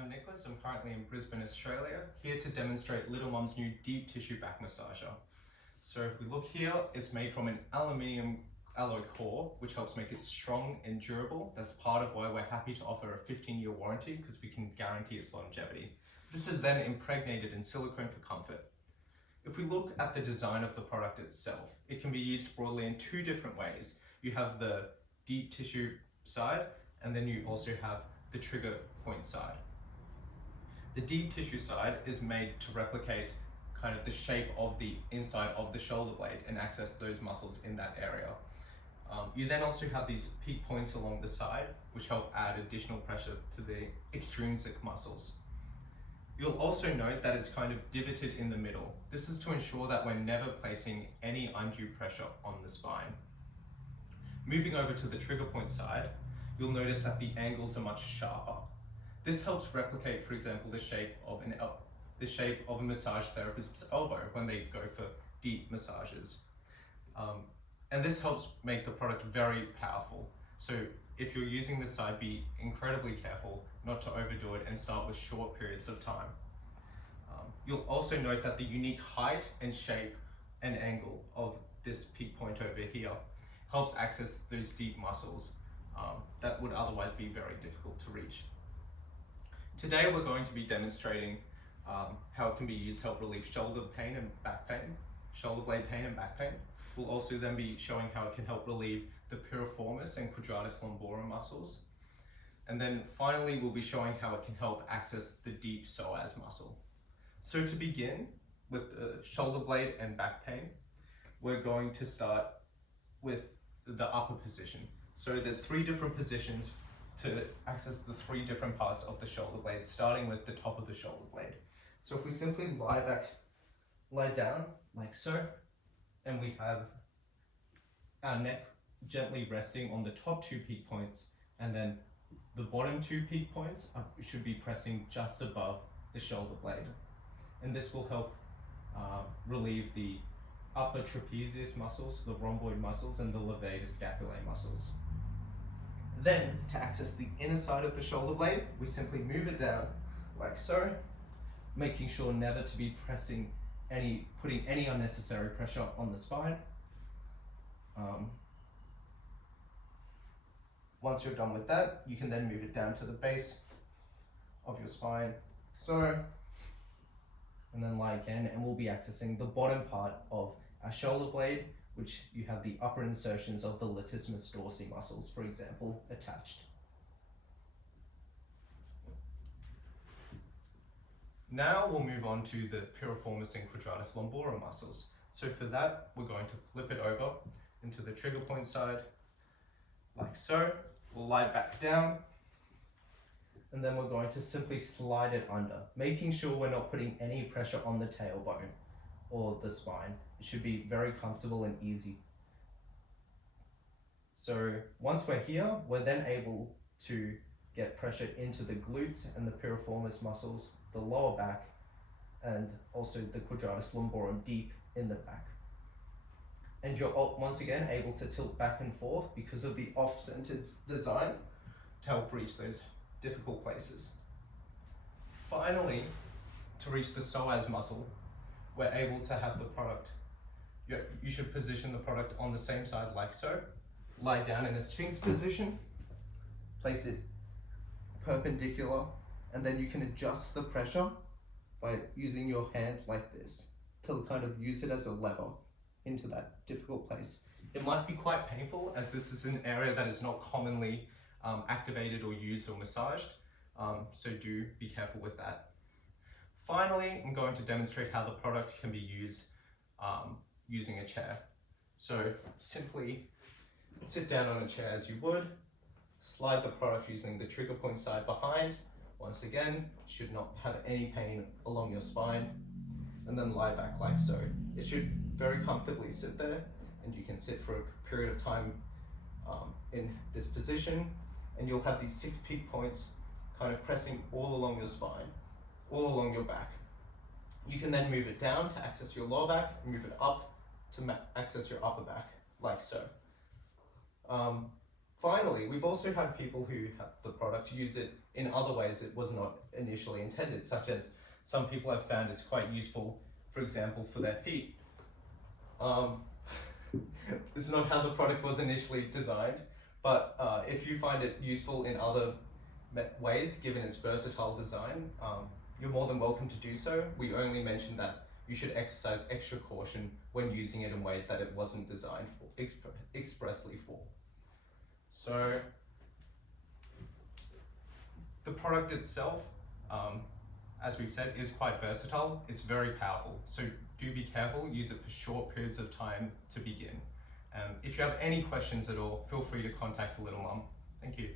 I'm Nicholas. I'm currently in Brisbane, Australia, here to demonstrate Littlemum's new deep tissue back massager. So if we look here, it's made from an aluminium alloy core, which helps make it strong and durable. That's part of why we're happy to offer a 15-year warranty, because we can guarantee its longevity. This is then impregnated in silicone for comfort. If we look at the design of the product itself, it can be used broadly in two different ways. You have the deep tissue side, and then you also have the trigger point side. The deep tissue side is made to replicate kind of the shape of the inside of the shoulder blade and access those muscles in that area. You then also have these peak points along the side, which help add additional pressure to the extrinsic muscles. You'll also note that it's kind of divoted in the middle. This is to ensure that we're never placing any undue pressure on the spine. Moving over to the trigger point side, you'll notice that the angles are much sharper. This helps replicate, for example, the shape of a massage therapist's elbow when they go for deep massages. And this helps make the product very powerful. So if you're using this side, be incredibly careful not to overdo it and start with short periods of time. You'll also note that the unique height and shape and angle of this peak point over here helps access those deep muscles that would otherwise be very difficult to reach. Today we're going to be demonstrating how it can be used to help relieve shoulder pain and back pain, shoulder blade pain and back pain. We'll also then be showing how it can help relieve the Piriformis and Quadratus Lumborum muscles. And then finally we'll be showing how it can help access the deep psoas muscle. So to begin with the shoulder blade and back pain, we're going to start with the upper position. So there's 3 different positions to access the 3 different parts of the shoulder blade, starting with the top of the shoulder blade. So if we simply lie down like so, and we have our neck gently resting on the top 2 peak points, and then the bottom 2 peak points should be pressing just above the shoulder blade. And this will help relieve the upper trapezius muscles, the rhomboid muscles, and the Levator Scapula muscles. Then, to access the inner side of the shoulder blade, we simply move it down like so, making sure never to be putting any unnecessary pressure on the spine. Once you're done with that, you can then move it down to the base of your spine, so, and then lie again, and we'll be accessing the bottom part of our shoulder blade, which you have the upper insertions of the Latissimus Dorsi muscles, for example, attached. Now we'll move on to the Piriformis and Quadratus Lumborum muscles. So for that, we're going to flip it over into the trigger point side, like so. We'll lie back down, and then we're going to simply slide it under, making sure we're not putting any pressure on the tailbone or the spine. It should be very comfortable and easy. So once we're here, we're then able to get pressure into the glutes and the piriformis muscles, the lower back, and also the Quadratus Lumborum deep in the back. And you're once again able to tilt back and forth because of the off-centered design to help reach those difficult places. Finally, to reach the psoas muscle, we're able to have the product. You should position the product on the same side like so. Lie down in a sphinx position, place it perpendicular, and then you can adjust the pressure by using your hand like this to kind of use it as a lever into that difficult place. It might be quite painful, as this is an area that is not commonly activated or used or massaged, so do be careful with that. Finally, I'm going to demonstrate how the product can be used using a chair. So simply sit down on a chair as you would, slide the product using the trigger point side behind. Once again, should not have any pain along your spine, and then lie back like so. It should very comfortably sit there, and you can sit for a period of time in this position, and you'll have these 6 peak points kind of pressing all along your spine, all along your back. You can then move it down to access your lower back, and move it up to access your upper back, like so. Finally, we've also had people who have the product use it in other ways it was not initially intended, such as some people have found it's quite useful, for example, for their feet. This is not how the product was initially designed, but if you find it useful in other ways, given its versatile design, you're more than welcome to do so. We only mention that you should exercise extra caution when using it in ways that it wasn't designed for, expressly for. So, the product itself, as we've said, is quite versatile. It's very powerful. So do be careful, use it for short periods of time to begin. If you have any questions at all, feel free to contact Littlemum. Thank you.